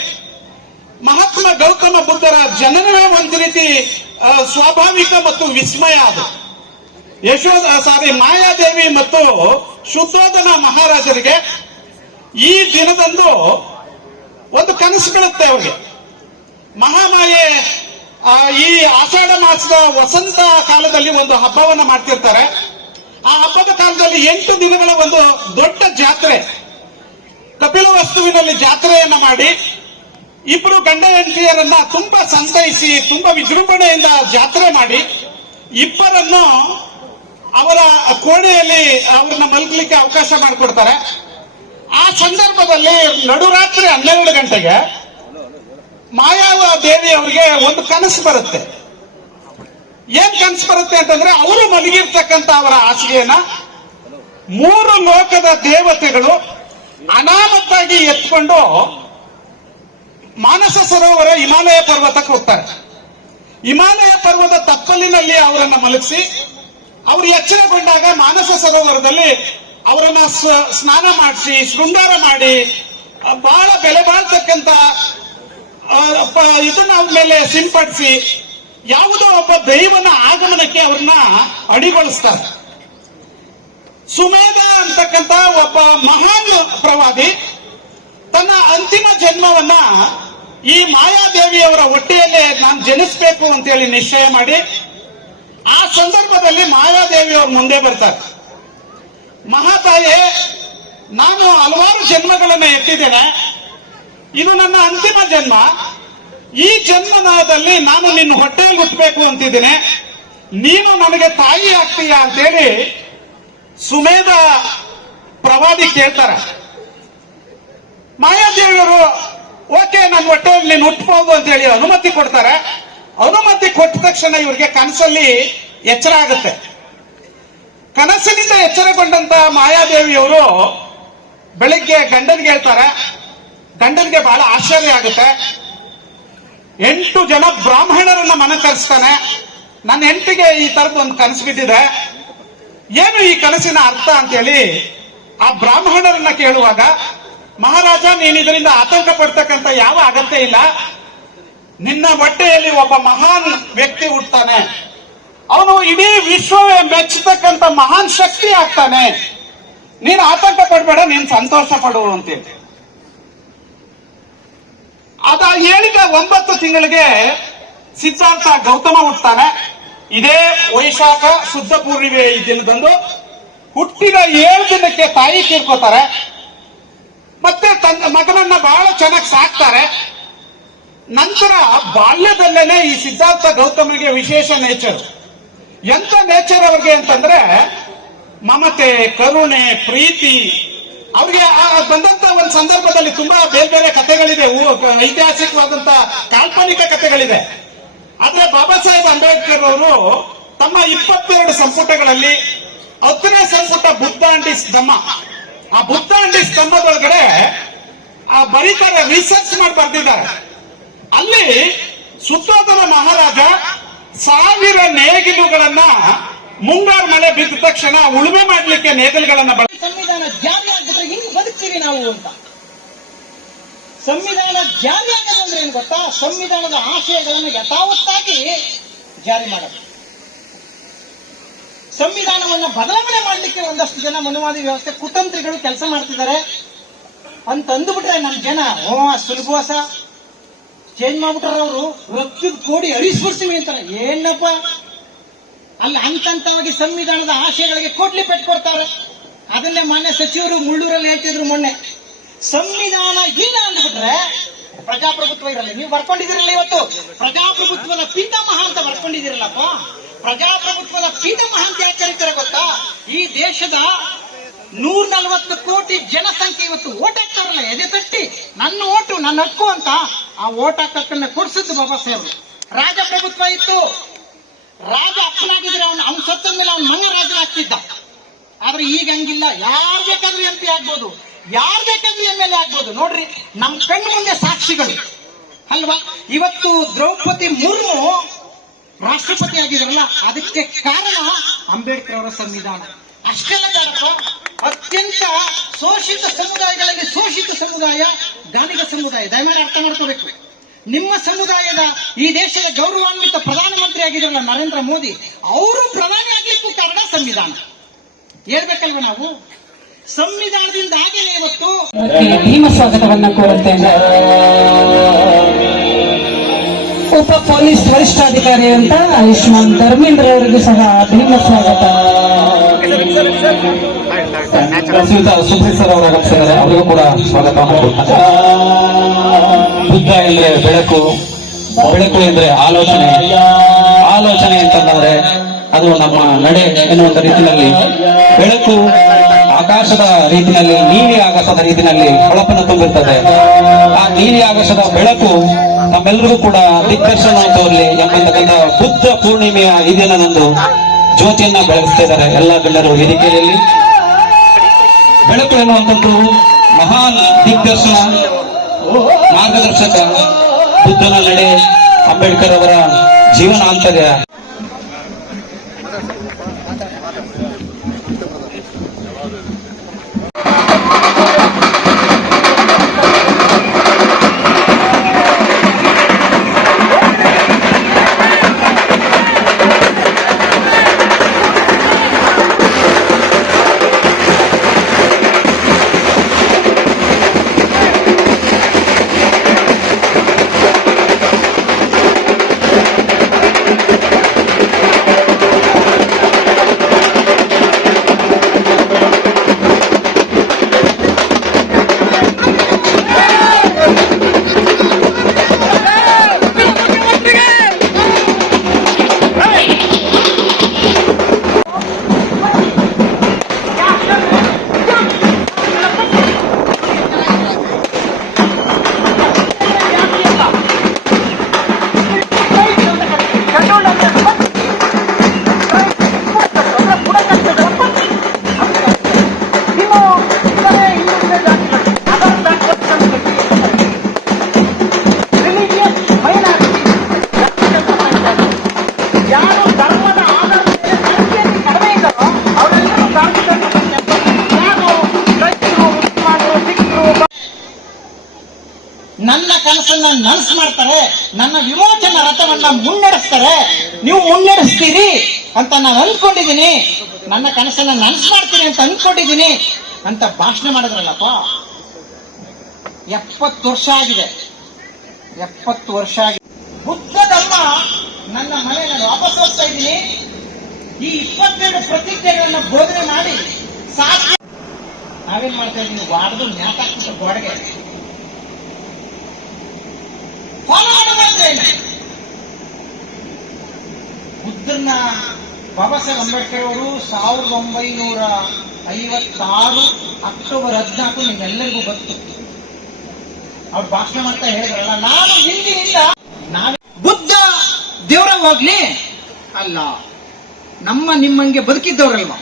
ಮಹಾತ್ಮ ಗೌತಮ ಬುದ್ಧರ ಜನನವೇ ಒಂದು ರೀತಿ ಸ್ವಾಭಾವಿಕ ಮತ್ತು ವಿಸ್ಮಯ. ಅದು ಮಾಯಾದೇವಿ ಮತ್ತು ಶುದ್ಧೋಧನ ಮಹಾರಾಜರಿಗೆ ಈ ದಿನದಂದು ಒಂದು ಕನಸು ಬೀಳುತ್ತೆ ಅವರಿಗೆ. ಮಹಾಮಾಯೆ ಈ ಆಷಾಢ ಮಾಸದ ವಸಂತ ಕಾಲದಲ್ಲಿ ಒಂದು ಹಬ್ಬವನ್ನ ಮಾಡ್ತಿರ್ತಾರೆ. ಆ ಹಬ್ಬದ ಕಾಲದಲ್ಲಿ 8 ದಿನಗಳ ಒಂದು ದೊಡ್ಡ ಜಾತ್ರೆ, ಕಪಿಲ ವಸ್ತುವಿನಲ್ಲಿ ಜಾತ್ರೆಯನ್ನ ಮಾಡಿ ಇಬ್ರು ಗಂಡ ಹೆಂಡತಿಯರನ್ನ ತುಂಬಾ ಸಂತೈಸಿ ತುಂಬಾ ವಿಜೃಂಭಣೆಯಿಂದ ಜಾತ್ರೆ ಮಾಡಿ ಇಬ್ಬರನ್ನು ಅವರ ಕೋಣೆಯಲ್ಲಿ ಅವ್ರನ್ನ ಮಲಗಲಿಕ್ಕೆ ಅವಕಾಶ ಮಾಡಿಕೊಡ್ತಾರೆ. ಆ ಸಂದರ್ಭದಲ್ಲಿ ನಡುರಾತ್ರಿ 12 ಗಂಟೆಗೆ ಮಾಯಾವ ದೇವಿ ಅವರಿಗೆ ಒಂದು ಕನಸು ಬರುತ್ತೆ. ಏನ್ ಕನಸು ಬರುತ್ತೆ ಅಂತಂದ್ರೆ, ಅವರು ಮಲಗಿರ್ತಕ್ಕಂಥ ಅವರ ಹಾಸಿಗೆಯನ್ನ 3 ಲೋಕದ ದೇವತೆಗಳು ಅನಾಮತ್ತಾಗಿ ಎತ್ಕೊಂಡು ಮಾನಸ ಸರೋವರ ಹಿಮಾಲಯ ಪರ್ವತಕ್ಕೆ ಹೋಗ್ತಾರೆ. ಹಿಮಾಲಯ ಪರ್ವತ ತಪ್ಪಲಿನಲ್ಲಿ ಅವರನ್ನ ಮಲಗಿಸಿ, ಅವರು ಎಚ್ಚರಗೊಂಡಾಗ ಮಾನಸ ಸರೋವರದಲ್ಲಿ ಅವರನ್ನ ಸ್ನಾನ ಮಾಡಿಸಿ ಶೃಂಗಾರ ಮಾಡಿ ಬಹಳ ಬೆಲೆ ಬಾಳ್ತಕ್ಕಂತ ಇದನ್ನ ಅವ್ರ ಮೇಲೆ ಸಿಂಪಡಿಸಿ ಯಾವುದೋ ಒಬ್ಬ ದೈವನ ಆಗಮನಕ್ಕೆ ಅವ್ರನ್ನ ಅಡಿಗೊಳಿಸ್ತಾರೆ. ಸುಮೇಧ ಅಂತಕ್ಕಂಥ ಒಬ್ಬ ಮಹಾನ್ ಪ್ರವಾದಿ ತನ್ನ ಅಂತಿಮ ಜನ್ಮವನ್ನ ಈ ಮಾಯಾದೇವಿಯವರ ಹೊಟ್ಟೆಯಲ್ಲೇ ನಾನು ಜನಿಸಬೇಕು ಅಂತೇಳಿ ನಿಶ್ಚಯ ಮಾಡಿ, ಆ ಸಂದರ್ಭದಲ್ಲಿ ಮಾಯಾದೇವಿಯವರು ಮುಂದೆ ಬರ್ತಾರೆ. ಮಹಾತಾಯೇ, ನಾನು ಹಲವಾರು ಜನ್ಮಗಳನ್ನ ಎತ್ತಿದ್ದೇನೆ, ಇದು ನನ್ನ ಅಂತಿಮ ಜನ್ಮ. ಈ ಜನ್ಮದಲ್ಲಿ ನಾನು ನಿನ್ನ ಹೊಟ್ಟೆಯಲ್ಲಿ ಹುಟ್ಟಬೇಕು ಅಂತಿದ್ದೇನೆ, ನೀನು ನನಗೆ ತಾಯಿ ಆಗ್ತೀಯಾ ಅಂತೇಳಿ ಸುಮೇಧ ಪ್ರವಾದಿ ಕೇಳ್ತಾರೆ. ಮಾಯಾದೇವಿಯವರು ಓಕೆ, ನನ್ನ ಹೊಟ್ಟೆಯಲ್ಲಿ ನೀನು ಹುಟ್ಟಬಹುದು ಅಂತ ಹೇಳಿ ಅನುಮತಿ ಕೊಡ್ತಾರೆ. ಅನುಮತಿ ಕೊಟ್ಟ ತಕ್ಷಣ ಇವ್ರಿಗೆ ಕನಸಲ್ಲಿ ಎಚ್ಚರ ಆಗುತ್ತೆ. ಕನಸಿನಿಂದ ಎಚ್ಚರಗೊಂಡಂತ ಮಾಯಾದೇವಿಯವರು ಬೆಳಿಗ್ಗೆ ಗಂಡನ್ಗೆ ಹೇಳ್ತಾರೆ. ಗಂಡನ್ಗೆ ಬಹಳ ಆಶ್ಚರ್ಯ ಆಗುತ್ತೆ. 8 ಜನ ಬ್ರಾಹ್ಮಣರನ್ನ ಮನೆ ಕರೆಸ್ತಾನೆ. ನನ್ನ ಹೆಂಡತಿಗೆ ಈ ತರದ್ದು ಒಂದು ಕನಸು ಬಿದ್ದಿದೆ, ಏನು ಈ ಕನಸಿನ ಅರ್ಥ ಅಂತೇಳಿ ಆ ಬ್ರಾಹ್ಮಣರನ್ನ ಕೇಳುವಾಗ, ಮಹಾರಾಜ, ನೀನು ಇದರಿಂದ ಆತಂಕ ಪಡ್ತಕ್ಕಂಥ ಯಾವ ಅಗತ್ಯ ಇಲ್ಲ. ನಿನ್ನ ಹೊಟ್ಟೆಯಲ್ಲಿ ಒಬ್ಬ ಮಹಾನ್ ವ್ಯಕ್ತಿ ಹುಟ್ಟುತ್ತಾನೆ, ಅವನು ಇಡೀ ವಿಶ್ವವೇ ಮೆಚ್ಚತಕ್ಕಂಥ ಮಹಾನ್ ಶಕ್ತಿ ಆಗ್ತಾನೆ, ನೀನು ಆತಂಕ ಪಡಬೇಡ, ನೀನು ಸಂತೋಷ ಪಡು ಅಂತೇಳಿ. ಅದ ಹೇಳಿದ 9 ತಿಂಗಳಿಗೆ ಸಿದ್ಧಾರ್ಥ ಗೌತಮ ಹುಟ್ಟುತ್ತಾನೆ. ಇದೇ ವೈಶಾಖ ಶುದ್ಧ ಪೂರ್ಣಿಮೆ ಈ ದಿನದಂದು. ಹುಟ್ಟಿದ 7 ದಿನಕ್ಕೆ ತಾಯಿ ತೀರ್ಕೋತಾರೆ. ಮತ್ತೆ ತನ್ನ ಮಗನನ್ನ ಬಹಳ ಚೆನ್ನಾಗಿ ಸಾಕ್ತಾರೆ. ನಂತರ ಬಾಲ್ಯದಲ್ಲೇನೆ ಈ ಸಿದ್ಧಾರ್ಥ ಗೌತಮನಿಗೆ ವಿಶೇಷ ನೇಚರ್. ಎಂತ ನೇಚರ್ ಅವ್ರಿಗೆ ಅಂತಂದ್ರೆ ಮಮತೆ, ಕರುಣೆ, ಪ್ರೀತಿ. ಅವ್ರಿಗೆ ಬಂದಂತ ಒಂದು ಸಂದರ್ಭದಲ್ಲಿ ತುಂಬಾ ಬೇರೆ ಬೇರೆ ಕಥೆಗಳಿದೆ, ಐತಿಹಾಸಿಕವಾದಂತ ಕಾಲ್ಪನಿಕ ಕಥೆಗಳಿದೆ. ಆದ್ರೆ ಬಾಬಾ ಸಾಹೇಬ್ ಅಂಬೇಡ್ಕರ್ ಅವರು ತಮ್ಮ 22 ಸಂಪುಟಗಳಲ್ಲಿ 10ನೇ ಸಂಪುಟ ಬುದ್ಧ ಅಂಡ್ ಹಿಸ್ ಧಮ್ಮ, ಆ ಬುದ್ಧ ಅಂಡ್ ಹಿಸ್ ಧಮ್ಮದೊಳಗಡೆ ಬರೀತಾರೆ, ರಿಸರ್ಚ್ ಮಾಡಿ ಬರ್ತಿದ್ದಾರೆ. ಅಲ್ಲಿ ಸುತ್ತೋದನ ಮಹಾರಾಜ 1000 ನೇಗಿಲುಗಳನ್ನ ಮುಂಗಾರು ಮಳೆ ಬಿದ್ದ ತಕ್ಷಣ ಉಳುಮೆ ಮಾಡ್ಲಿಕ್ಕೆ ನೇಗಿಲುಗಳನ್ನ ಸಂವಿಧಾನ ಜಾರಿ ಆಗ್ಬಿಟ್ರೆ ಹಿಂಗ್ ಬದುಕ್ತೀವಿ ನಾವು ಅಂತ. ಸಂವಿಧಾನ ಜಾರಿ ಆಗಲ್ಲ ಅಂದ್ರೆ ಏನ್ ಗೊತ್ತಾ? ಸಂವಿಧಾನದ ಆಶಯಗಳನ್ನು ಯಥಾವತ್ತಾಗಿ ಜಾರಿ ಮಾಡೋದು. ಸಂವಿಧಾನವನ್ನ ಬದಲಾವಣೆ ಮಾಡಲಿಕ್ಕೆ ಒಂದಷ್ಟು ಜನ ಮನುವಾದಿ ವ್ಯವಸ್ಥೆ ಕುತಂತ್ರಿಗಳು ಕೆಲಸ ಮಾಡ್ತಿದ್ದಾರೆ ಅಂತ ಅಂದ್ಬಿಟ್ರೆ ನಮ್ಮ ಜನ ಸುಲಭವಾಸ ಚೇಂಜ್ ಮಾಡ್ಬಿಟ್ರ. ಅವರು ರಕ್ತದ ಕೋಡಿ ಹರಿಸ್ಬಿಡ್ತೀವಿ ಅಂತಾರೆ. ಏನಪ್ಪ, ಅಲ್ಲಿ ಹಂತವಾಗಿ ಸಂವಿಧಾನದ ಆಶಯಗಳಿಗೆ ಕೋಟ್ಲಿ ಪೆಟ್ಟು ಕೊಡ್ತಾರೆ. ಅದನ್ನೇ ಮಾನ್ಯ ಸಚಿವರು ಮುಳ್ಳೂರಲ್ಲಿ ಹೇಳ್ತಿದ್ರು ಮೊನ್ನೆ. ಸಂವಿಧಾನ ಇಲ್ಲ ಅಂದ್ಬಿಟ್ರೆ ಪ್ರಜಾಪ್ರಭುತ್ವ ಇರಲ್ಲ. ನೀವು ಬರ್ಕೊಂಡಿದ್ದೀರಲ್ಲ, ಇವತ್ತು ಪ್ರಜಾಪ್ರಭುತ್ವದ ಪಿತಾಮಹ ಅಂತ ಬರ್ಕೊಂಡಿದ್ದೀರಲ್ಲಪ್ಪ. ಪ್ರಜಾಪ್ರಭುತ್ವದ ಪಿತಾಮಹ ಅಂತ ಯಾಕೆ ಕರೀತಾರೆ ಗೊತ್ತಾ? ಈ ದೇಶದ 140 ಕೋಟಿ ಜನಸಂಖ್ಯೆ ಇವತ್ತು ಓಟ್ ಹಾಕ್ತಾರಲ್ಲ, ಎದೆ ತಟ್ಟಿ ನನ್ನ ಓಟು ನನ್ನ ಹಕ್ಕು ಅಂತ ಆ ಓಟ್ ಹಾಕಕ್ಕನ್ನ ಕೊಡ್ಸಿದ್ದು ಬಾಬಾ ಸಾಹೇಬ್. ರಾಜಪ್ರಭುತ್ವ ಇತ್ತು, ರಾಜ ಅಪ್ಪನಾಗಿದ್ರೆ ಅವನ ಸತ್ತ ಮೇಲೆ ಅವನ ಮಗ ರಾಜನಾಗ್ತಿದ್ದ. ಆದ್ರೆ ಈಗ ಹಂಗಿಲ್ಲ. ಯಾರು ಬೇಕಾದ್ರೂ MP ಆಗ್ಬೋದು, ಯಾರು ಬೇಕಾದ್ರೂ MLA ಆಗ್ಬೋದು. ನೋಡ್ರಿ, ನಮ್ ಕಣ್ಣು ಮುಂದೆ ಸಾಕ್ಷಿಗಳು ಅಲ್ವಾ? ಇವತ್ತು ದ್ರೌಪದಿ ಮುರ್ಮು ರಾಷ್ಟ್ರಪತಿ ಆಗಿದ್ರಲ್ಲ, ಅದಕ್ಕೆ ಕಾರಣ ಅಂಬೇಡ್ಕರ್ ಅವರ ಸಂವಿಧಾನ. ಅಷ್ಟೆಲ್ಲ ಬೇಡಪ್ಪ, ಅತ್ಯಂತ ಶೋಷಿತ ಸಮುದಾಯಗಳಲ್ಲಿ ಶೋಷಿತ ಸಮುದಾಯ ಗಾಣಿಗ ಸಮುದಾಯ. ದಯಮಾಡಿ ಅರ್ಥ ಮಾಡ್ಕೋಬೇಕು. ನಿಮ್ಮ ಸಮುದಾಯದ ಈ ದೇಶದ ಗೌರವಾನ್ವಿತ ಪ್ರಧಾನಮಂತ್ರಿ ಆಗಿದ್ರಲ್ಲ ನರೇಂದ್ರ ಮೋದಿ, ಅವರು ಪ್ರಧಾನಿ ಆಗ್ಲಿಕ್ಕೂ ಕಾರಣ ಸಂವಿಧಾನ. ಹೇಳ್ಬೇಕಲ್ವ ನಾವು? ಸಂವಿಧಾನದಿಂದ ಆಗೇನೆ ಇವತ್ತು ಭೀಮ ಸ್ವಾಗತವನ್ನ ಕೋರುತ್ತೇನೆ. ಉಪ ಪೊಲೀಸ್ ವರಿಷ್ಠಾಧಿಕಾರಿ ಅಂತ ಆಯುಷ್ಮಾನ್ ಧರ್ಮೇಂದ್ರ ಅವರಿಗೂ ಸಹ ಭೀಮ ಸ್ವಾಗತ. ಸುಪ್ರೀತ್ ಸರ್ ಅವರ ಅಗತ್ಯವಿದೆ, ಅವರಿಗೂ ಕೂಡ ಸ್ವಾಗತವನ್ನು ಕೊಡ್ತಾರೆ. ಬುದ್ಧ ಎಂದ್ರೆ ಬೆಳಕು, ಬೆಳಕು ಎಂದ್ರೆ ಆಲೋಚನೆ, ಆಲೋಚನೆ ಅಂತಂದ್ರೆ ಅದು ನಮ್ಮ ನಡೆ ಎನ್ನುವಂತ ರೀತಿಯಲ್ಲಿ ಬೆಳಕು ಆಕಾಶದ ರೀತಿಯಲ್ಲಿ, ನೀಲಿ ಆಕಾಶದ ರೀತಿಯಲ್ಲಿ ಹೊಳಪನ್ನು ತುಂಬಿರ್ತದೆ. ಆ ನೀಲಿ ಆಕಾಶದ ಬೆಳಕು ನಮ್ಮೆಲ್ಲರಿಗೂ ಕೂಡ ದಿಗ್ದರ್ಶನ ತೋರಲಿ ಎಂಬತಕ್ಕಂಥ ಬುದ್ಧ ಪೂರ್ಣಿಮೆಯ ಈ ದಿನದಂದು ಜ್ಯೋತಿಯನ್ನ ಬೆಳಗಿಸ್ತಿದ್ದಾರೆ ಎಲ್ಲ ಗಣ್ಯರು ವೇದಿಕೆಯಲ್ಲಿ. ಬೆಳಕು ಎನ್ನುವಂಥದ್ದು ಮಹಾನ್ ದಿಗ್ದರ್ಶನ, ಮಾರ್ಗದರ್ಶಕ, ಬುದ್ಧನ ನಡೆ, ಅಂಬೇಡ್ಕರ್ ಅವರ ಜೀವನ ಆಂತರ್ಯ. ಕನಸನ್ನ ನನಸು ಮಾಡ್ತಾರೆ, ನನ್ನ ವಿಮೋಚನಾ ರಥವನ್ನ ಮುನ್ನಡೆಸ್ತಾರೆ, ನೀವು ಮುನ್ನಡೆಸ್ತೀರಿ ಅಂತ ನಾನು ಅಂದ್ಕೊಂಡಿದ್ದೀನಿ, ನನ್ನ ಕನಸನ್ನ ನನಸು ಮಾಡ್ತೀನಿ ಅಂತ ಅಂದ್ಕೊಂಡಿದ್ದೀನಿ ಅಂತ ಭಾಷಣ ಮಾಡಿದ್ರಲ್ಲಪ್ಪ. 70 ವರ್ಷ ಆಗಿದೆ, 70 ವರ್ಷ ಆಗಿದೆ. ಬುದ್ಧ ಧರ್ಮ ನನ್ನ ಮನೆಯನ್ನು ವಾಪಸ್ ಹೋಗ್ತಾ ಇದ್ದೀನಿ. ಈ 22 ಪ್ರತಿಜ್ಞೆಗಳನ್ನ ಬೋಧನೆ ಮಾಡಿ ಸಾಕು. ನಾವೇನ್ ಮಾಡ್ತಾ ಇದ್ದೀವಿ? ವಾಡದು ನ್ಯಾತಾಕ್ಬಿಟ್ಟು ಗೋಡೆಗೆ ಫಾಲೋ ಮಾಡೋದಂದ್ರೆ ಬುದ್ಧನ ಬಾಬಾ ಸಾಹೇಬ್ ಅಂಬೇಡ್ಕರ್ ಅವರು 1956 ಅಕ್ಟೋಬರ್ 14 ನಿಮ್ಮೆಲ್ಲರಿಗೂ ಗೊತ್ತು. ಅವ್ರು ಭಾಷಣ ಮಾಡ್ತಾ ಹೇಳಿದ್ರಲ್ಲ, ನಾನು ಇಂದಿನಿಂದ ಬುದ್ಧ ದೇವರ ಹೋಗ್ಲಿ ಅಲ್ಲ, ನಮ್ಮ ನಿಮ್ಮಂಗೆ ಬದುಕಿದ್ದವರಲ್ವ.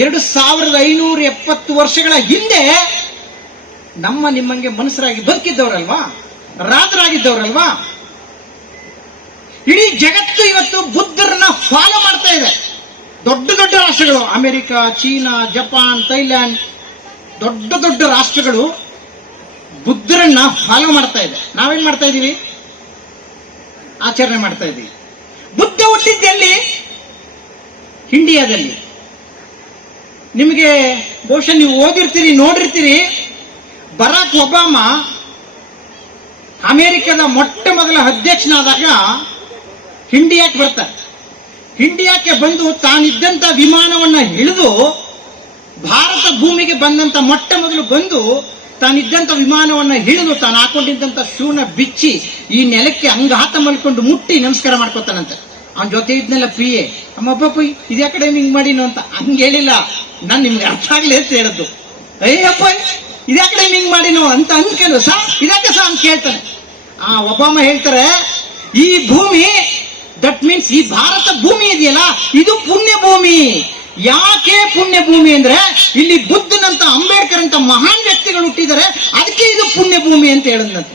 2570 ವರ್ಷಗಳ ಹಿಂದೆ ನಮ್ಮ ನಿಮ್ಮಂಗೆ ಮನುಷ್ಯರಾಗಿ ಬದುಕಿದ್ದವರಲ್ವಾ, ರಾಜರಾಗಿದ್ದವರಲ್ವಾ. ಇಡೀ ಜಗತ್ತು ಇವತ್ತು ಬುದ್ಧರನ್ನ ಫಾಲೋ ಮಾಡ್ತಾ ಇದೆ. ದೊಡ್ಡ ದೊಡ್ಡ ರಾಷ್ಟ್ರಗಳು, ಅಮೆರಿಕ, ಚೀನಾ, ಜಪಾನ್, ಥೈಲ್ಯಾಂಡ್, ದೊಡ್ಡ ದೊಡ್ಡ ರಾಷ್ಟ್ರಗಳು ಬುದ್ಧರನ್ನ ಫಾಲೋ ಮಾಡ್ತಾ ಇದೆ. ನಾವೇನ್ ಮಾಡ್ತಾ ಇದೀವಿ? ಆಚರಣೆ ಮಾಡ್ತಾ ಇದೀವಿ. ಬುದ್ಧ ಹುಟ್ಟಿದ್ದೆಲ್ಲಿ? ಇಂಡಿಯಾದಲ್ಲಿ. ನಿಮಗೆ ಬಹುಶಃ ನೀವು ಓದಿರ್ತೀರಿ, ನೋಡಿರ್ತೀರಿ, ಬರಾಕ್ ಒಬಾಮ ಅಮೆರಿಕದ ಮೊಟ್ಟ ಮೊದಲ ಅಧ್ಯಕ್ಷನಾದಾಗ ಇಂಡಿಯಾಕ್ಕೆ ಬರ್ತಾರೆ. ಇಂಡಿಯಾಕ್ಕೆ ಬಂದು ತಾನಿದ್ದಂತ ವಿಮಾನವನ್ನ ಇಳಿದು ಭಾರತ ಭೂಮಿಗೆ ಬಂದಂತ ಮೊಟ್ಟ ಮೊದಲು ಬಂದು ತಾನಿದ್ದಂತ ವಿಮಾನವನ್ನ ಹಿಡಿದು ತಾನು ಹಾಕೊಂಡಿದ್ದಂತ ಶೂನ ಬಿಚ್ಚಿ ಈ ನೆಲಕ್ಕೆ ಅಂಗಾತ ಮಲ್ಕೊಂಡು ಮುಟ್ಟಿ ನಮಸ್ಕಾರ ಮಾಡ್ಕೊತಾನಂತೆ. ಅವನ ಜೊತೆ ಇದ್ನೆಲ್ಲ PA, ಅಮ್ಮಪ್ಪ ಇದೇ ಕಡೆ ಹಿಂಗ್ ಮಾಡಿನು ಅಂತ ಹಂಗೇಳಿಲ್ಲ. ನಾನ್ ನಿಮ್ಗೆ ಅರ್ಥ ಆಗ್ಲಿ ಅಂತ ಹೇಳಿದ್ದು. ಅಯ್ಯಪ್ಪ ಇದೇ ಕಡೆ ಹಿಂಗ್ ಮಾಡಿನು ಅಂತ ಅನ್ಕೊಂಡು ಇದಕ್ಕೆ ಅಂತ ಕೇಳ್ತಾನೆ. ಒಬಾಮ ಹೇಳ್ತಾರೆ, ಈ ಭೂಮಿ, ದಟ್ ಮೀನ್ಸ್ ಈ ಭಾರತ ಭೂಮಿ ಇದೆಯಲ್ಲ, ಇದು ಪುಣ್ಯ ಭೂಮಿ. ಯಾಕೆ ಪುಣ್ಯ ಭೂಮಿ ಅಂದ್ರೆ ಇಲ್ಲಿ ಬುದ್ಧನಂತ, ಅಂಬೇಡ್ಕರ್ ಅಂತ ಮಹಾನ್ ವ್ಯಕ್ತಿಗಳು ಹುಟ್ಟಿದ್ದಾರೆ, ಅದಕ್ಕೆ ಇದು ಪುಣ್ಯ ಭೂಮಿ ಅಂತ ಹೇಳಿದಂತೆ.